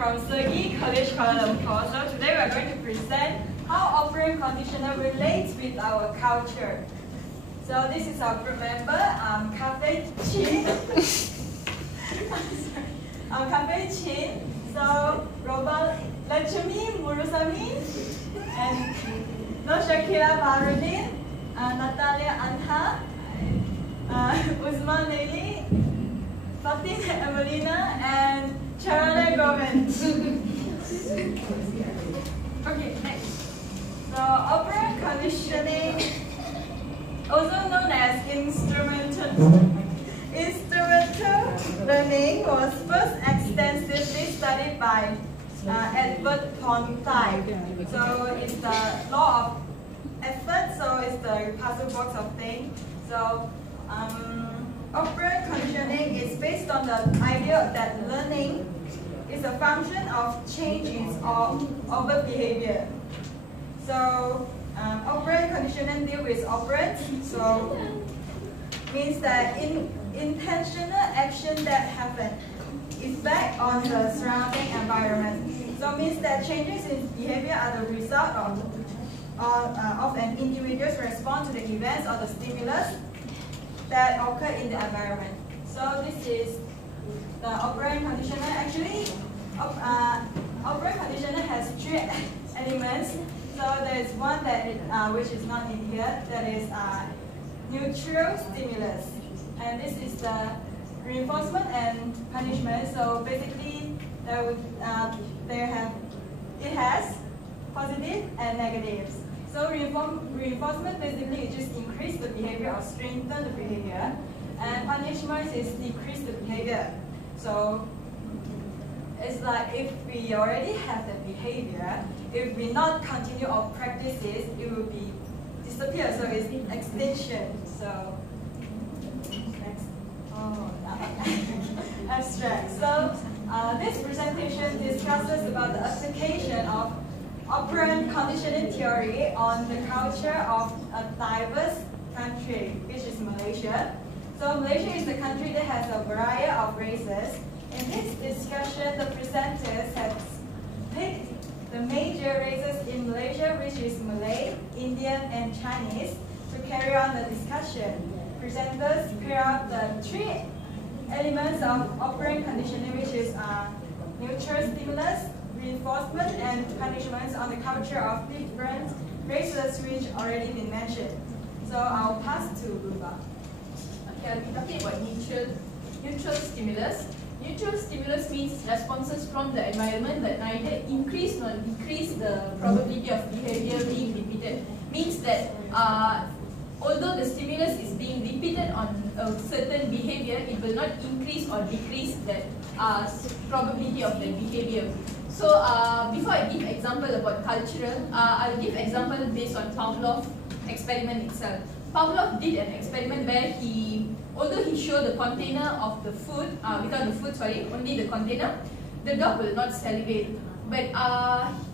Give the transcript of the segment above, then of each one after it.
from SEGi College Kuala Lumpur. So today we are going to present how operant conditioner relates with our culture. So this is our group member, Cafe Chin. Cafe Chin. So Robal Lachumi Murusami and Shakira Barudin, Natalia Anha, Usman Lely, Fatin Emelina, and Charana Govind. Okay, next. So operant conditioning, also known as instrumental learning, was first extensively studied by Edward Thorndike. So it's the law of effort, so it's the puzzle box of things. So operant conditioning is based on the idea that learning is a function of change in over behavior. So operant conditioning deals with operands, so means that intentional action that have an effect on the surrounding environment. So means that changes in behavior are the result of an individual's response to the events or the stimulus that occur in the environment. So this is the operant conditioner. Actually, operant conditioner has three elements. So there is one that which is not in here. That is neutral stimulus, and this is the reinforcement and punishment. So basically, it has positive and negatives. So reinforcement basically is just increase the behavior or strengthen the behavior, and punishment is decrease the behavior. So it's like if we already have the behavior, if we not continue our practices, it will be disappear. So it's extinction. So next, abstract. So this presentation discusses about the application of operant conditioning theory on the culture of a diverse country, which is Malaysia. So Malaysia is a country that has a variety of races. In this discussion, the presenters have picked the major races in Malaysia, which is Malay, Indian, and Chinese, to carry on the discussion. Presenters pair out the three elements of operant conditioning, which is neutral stimulus, reinforcement, and punishments on the culture of different races, which already been mentioned. So I'll pass to Ruba. Okay, I'll be talking about neutral stimulus. Neutral stimulus means responses from the environment that neither increase nor decrease the probability of behavior being repeated. Means that although the stimulus is being repeated on a certain behavior, it will not increase or decrease that probability of the behavior. So before I give example about cultural, I'll give example based on Pavlov's experiment itself. Pavlov did an experiment where although he showed the container of the food, without the food, sorry, only the container, the dog will not salivate. But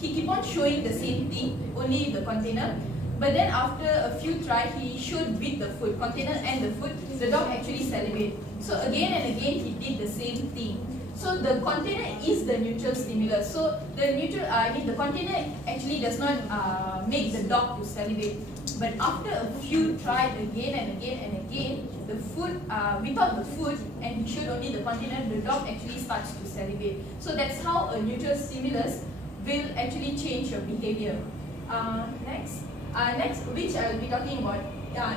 he keep on showing the same thing, only the container. But then after a few tries, he showed with the food, container and the food, the dog actually salivate. So again and again, he did the same thing. So the container is the neutral stimulus. So the container actually does not make the dog to salivate. But after a few tried again and again and again, the food, without the food, and he showed only the container, the dog actually starts to salivate. So that's how a neutral stimulus will actually change your behavior. Next, which I will be talking about,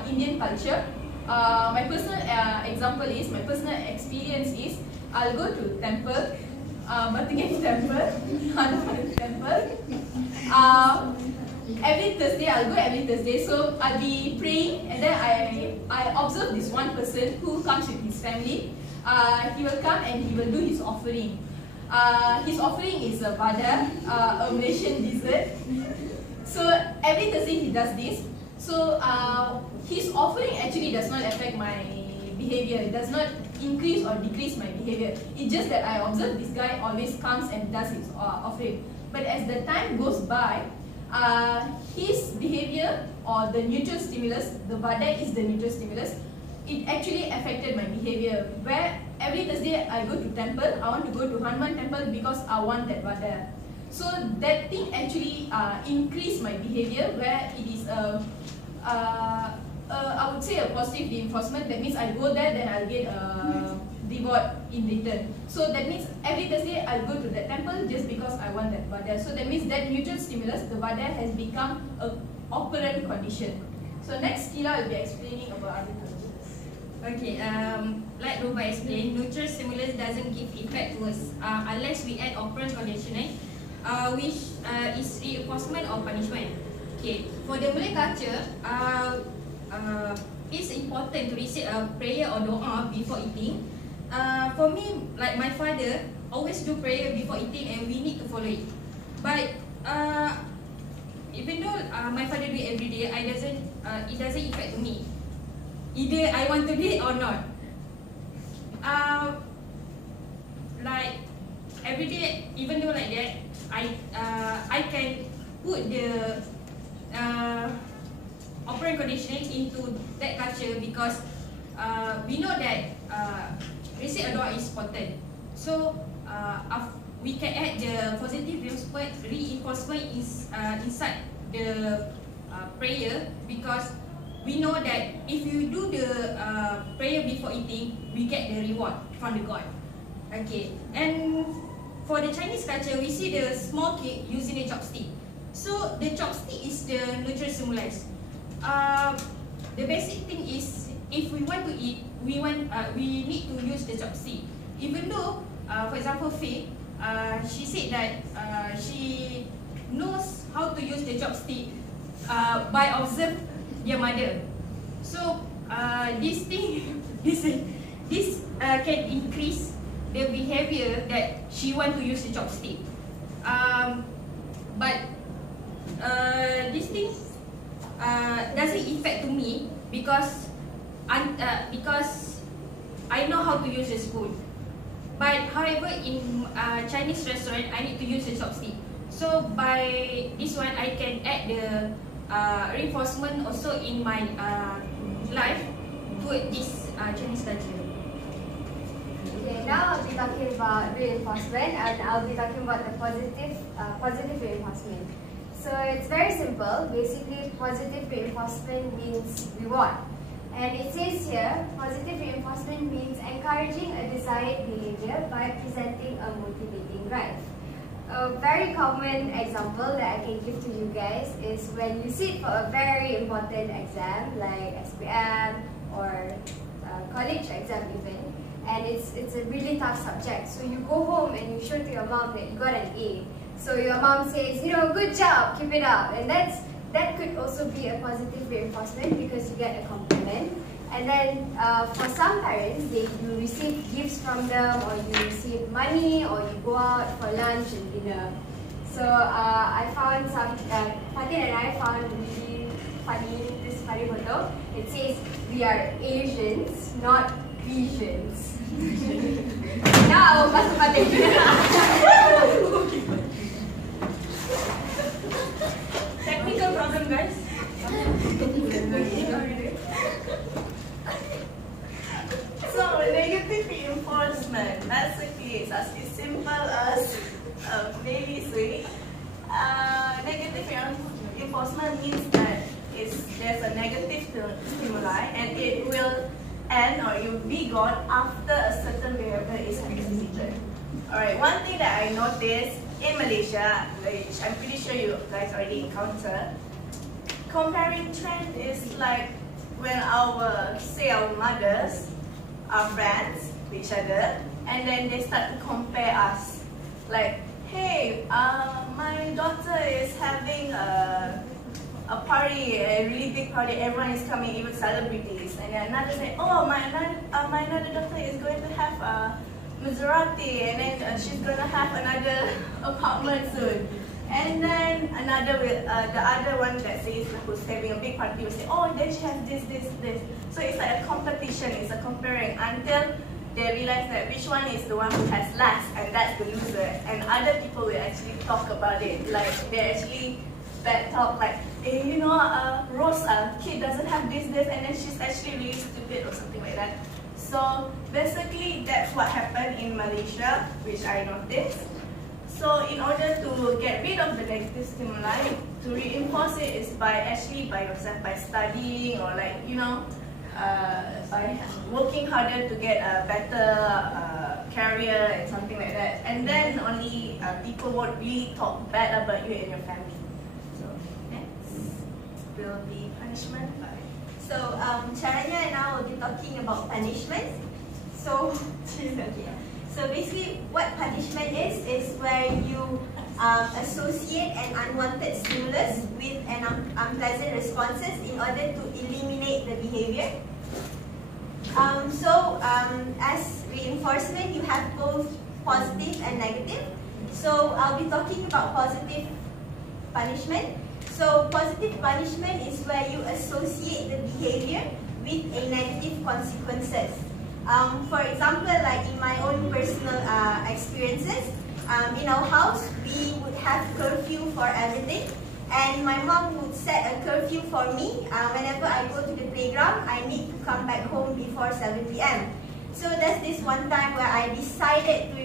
Indian culture. My personal example is, my personal experience is, I'll go to temple, Batigate temple, Hanuman temple. Every Thursday, I'll go every Thursday. So I'll be praying, and then I observe this one person who comes with his family. He will come and he will do his offering. His offering is a vada, a Malaysian dessert. So every Thursday he does this. So his offering actually does not affect my behavior. It does not increase or decrease my behavior. It's just that I observe this guy always comes and does his offering. But as the time goes by, his behavior or the neutral stimulus, the vada is the neutral stimulus, it actually affected my behavior. Where every Thursday I go to temple. I want to go to Hanuman temple because I want that wadah. So that thing actually increase my behaviour, where it is I would say a positive reinforcement. That means I go there, then I'll get a reward in return. So that means every Thursday I'll go to that temple just because I want that wadah. So that means that mutual stimulus, the wadah, has become a operant condition. So next, Kila will be explaining about other cultures. Okay, like Ruba explained, neutral stimulus doesn't give effect to us unless we add operant conditioning, which is reinforcement or punishment. Okay, for the Malay culture, it's important to recite a prayer or doa before eating. For me, like my father, always do prayer before eating, and we need to follow it. But even though my father do it every day, it doesn't affect to me. Either I want to do it or not. Like every day, even though like that, I can put the operant conditioning into that culture because we know that receipt a doa is important. So we can add the positive reinforcement inside the prayer, because we know that if you do the prayer before eating, we get the reward from the God. Okay, and for the Chinese culture, we see the small kid using a chopstick. So the chopstick is the neutral stimulus. The basic thing is, if we want to eat, we need to use the chopstick. Even though, for example, Faye, she said that she knows how to use the chopstick by observe their mother. So this can increase the behaviour that she want to use the chopstick. But this thing doesn't affect to me because I know how to use the spoon. But however, in Chinese restaurant, I need to use the chopstick. So by this one, I can add the reinforcement also in my life to this Chinese culture. Okay, now I'll be talking about reinforcement, and I'll be talking about the positive reinforcement. So it's very simple. Basically, positive reinforcement means reward. And it says here, positive reinforcement means encouraging a desired behavior by presenting a motivating drive. A very common example that I can give to you guys is when you sit for a very important exam like SPM or college exam even, and it's a really tough subject. So you go home and you show to your mom that you got an A. So your mom says, good job, keep it up. And that could also be a positive reinforcement because you get a compliment. And then for some parents, you receive gifts from them, or you receive money, or you go out for lunch and dinner. So I found Fatin and I found really funny, this funny photo. It says, we are Asians, not Asians. Now, pass to Fatin. Technical problem, guys. So, negative reinforcement, basically it's as simple as maybe say negative reinforcement means that there's a negative stimuli and it will end or it will be gone after a certain behavior is exhibited. Alright, one thing that I noticed in Malaysia, which I'm pretty sure you guys already encountered, comparing trend is like when our mothers are friends with each other, and then they start to compare us. Like, hey, my daughter is having a party, a really big party, everyone is coming, even celebrities. And then another say, oh, my another daughter is going to have a Maserati, and then she's going to have another apartment soon. And then another the other one that says who's having a big party will say, oh, then she has this. So it's like a competition, it's a comparing until they realize that which one is the one who has last, and that's the loser. And other people will actually talk about it, like they actually bad talk, like, hey, Rose, kid doesn't have this, and then she's actually really stupid or something like that. So basically that's what happened in Malaysia, which I noticed. So in order to get rid of the negative stimuli, to reinforce it is by yourself, by studying, or like, you know, by working harder to get a better career and something like that. And then only people won't really talk bad about you and your family. So next will be punishment. So caranya now we'll be talking about punishment. So so basically what punishment is where you associate an unwanted stimulus with an unpleasant responses in order to eliminate the behaviour. As reinforcement, you have both positive and negative. So I'll be talking about positive punishment. So positive punishment is where you associate the behaviour with a negative consequences. For example, like in my own personal experiences, in our house we would have curfew for everything, and my mom would set a curfew for me. Whenever I go to the playground, I need to come back home before 7 PM. So there's this one time where I decided to,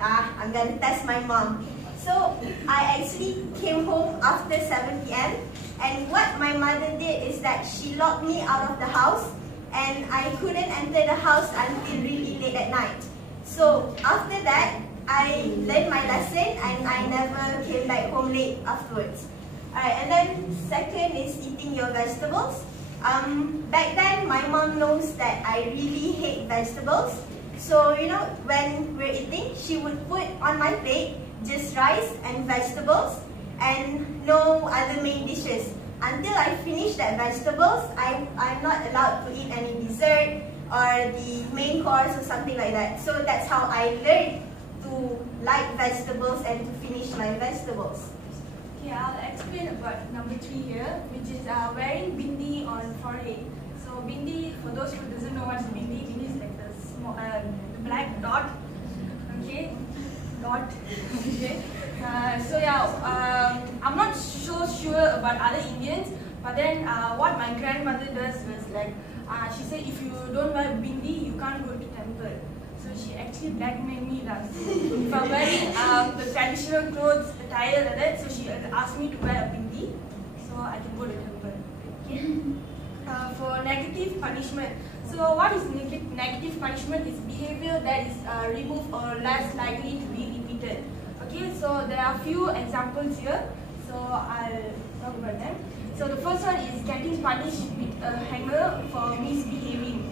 I'm gonna test my mom. So I actually came home after 7 PM, and what my mother did is that she locked me out of the house, and I couldn't enter the house until really late at night. So after that, I learned my lesson and I never came back home late afterwards. Alright, and then second is eating your vegetables. Back then, my mom knows that I really hate vegetables. So, when we're eating, she would put on my plate just rice and vegetables and no other main dishes. Until I finish that vegetables, I'm not allowed to eat any dessert or the main course or something like that. So that's how I learned to like vegetables and to finish my vegetables. Okay, I'll explain about number 3 here, which is wearing bindi on forehead. So bindi, for those who doesn't know what's bindi, bindi is like the small, the black dot. Okay, dot. Okay. So yeah, I'm not so sure about other Indians, but then what my grandmother does was like, she said if you don't wear bindi, you can't go to temple. So she actually blackmailed me that if I'm wearing the traditional clothes, attire like that, so she asked me to wear a bindi, so I can go to temple. Okay. For negative punishment. So what is negative punishment? Is behavior that is removed or less likely to be repeated. Okay, so there are a few examples here, so I'll talk about them. So the first one is getting punished with a hanger for misbehaving.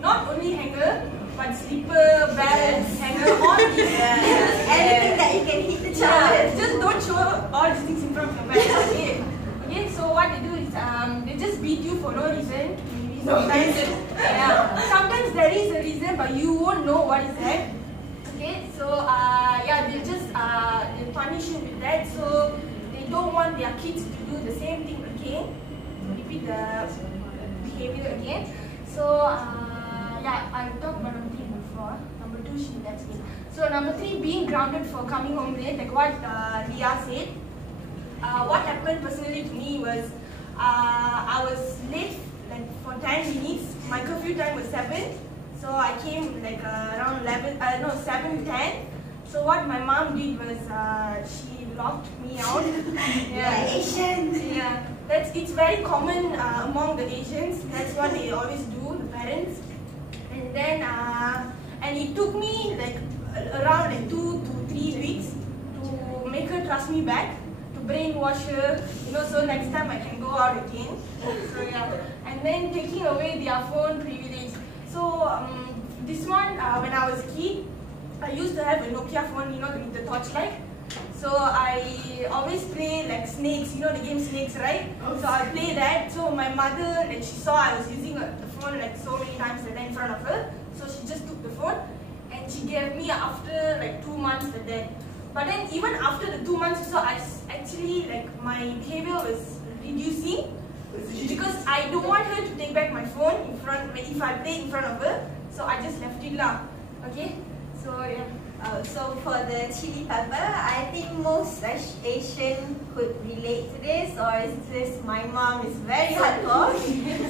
Not only hanger, but slipper, belt, hanger, all these. Anything that you can hit the child. Yeah, just don't show all these things in front of your parents. Okay. Okay, so what they do is they just beat you for no reason. Maybe sometimes, sometimes there is a reason, but you won't know what is that. Okay, so they just they punish you with that, so they don't want their kids to do the same thing again, repeat the behavior again. So I talked about number 3 before. Number 2 she lets me. So number 3, being grounded for coming home late, like what Leah said. What happened personally to me was I was late like for 10 minutes. My curfew time was 7. So I came like around 7:10. So what my mom did was she locked me out. Yeah, Asian. Yeah, it's very common among the Asians. That's what they always do, the parents. And then and it took me like around 2 to 3 weeks to make her trust me back, to brainwash her, so next time I can go out again. So yeah, and then taking away their phone privilege. So this one, when I was a kid, I used to have a Nokia phone, with the torchlight. So I always play like snakes, the game snakes, right? So I play that. So my mother, she saw I was using the phone like so many times in front of her. So she just took the phone and she gave me after like 2 months like that. But then even after the 2 months, so I actually my behavior was reducing. Because I don't want her to take back my phone in front, if I play in front of her, so I just left it lah. Okay, so yeah. So for the chili pepper, I think most Asian could relate to this, or is this my mom is very hardcore.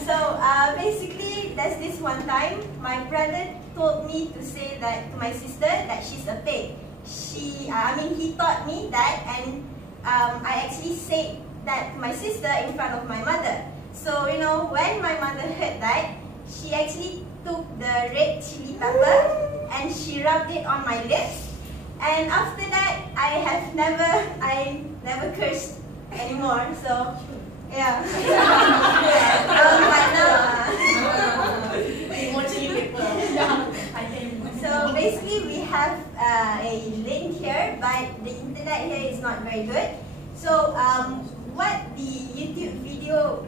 So basically, there's this one time my brother told me to say that to my sister that she's a pig. He taught me that, and I actually said that to my sister in front of my mother. So you know, when my mother heard that, she actually took the red chili pepper and she rubbed it on my lips, and after that I never cursed anymore. So yeah. But now so basically we have a link here, but the internet here is not very good. So what the YouTube video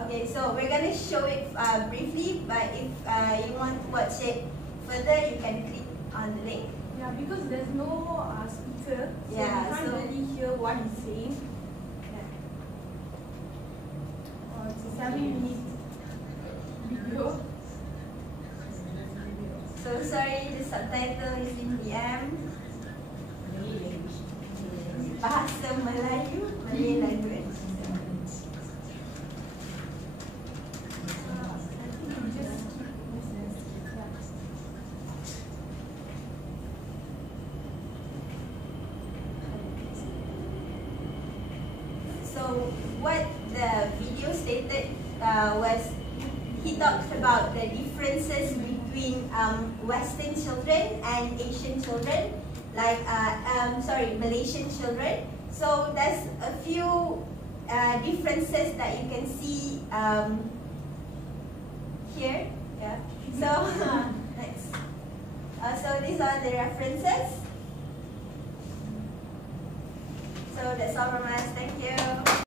okay, so we're gonna show it briefly, but if you want to watch it further, you can click on the link. Yeah, because there's no speaker, so Yeah, you can't really hear what he's saying. Yeah. Oh, it's a 7-minute video. So sorry, the subtitle is in DM. Bahasa Melayu, Malay language. So what the video stated was, he talked about the differences between Western children and Asian children, like Malaysian children. So there's a few differences that you can see here. Yeah. So next. So these are the references. So that's all from us. Thank you.